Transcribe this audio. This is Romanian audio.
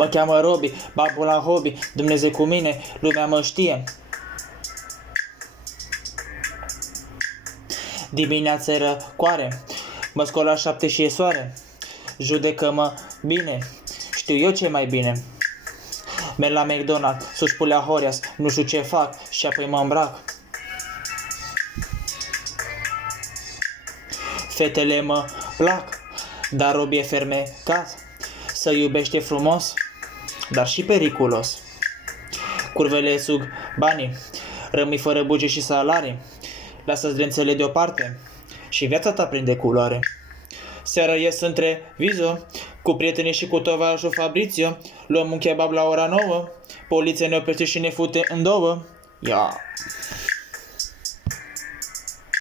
Mă cheamă Robi, babul la hobby, Dumnezeu cu mine, lumea mă știe. Dimineața răcoare, mă scol la 7 și e soare. Judecă-mă bine, știu eu ce mai bine. Merg la McDonald's, sus pulea Horias, nu știu ce fac și apoi mă îmbrac. Fetele mă plac, dar Robi e fermecat. Să iubește frumos, dar și periculos. Curvele sug banii, rămâi fără buget și salarii. Lasă zdrențele deoparte și viața ta prinde culoare. Seara ies între vizo, cu prietenii și cu tovarășul Fabrizio. Luăm un kebab la ora 9, poliția ne oprește și ne fute în două. Ia.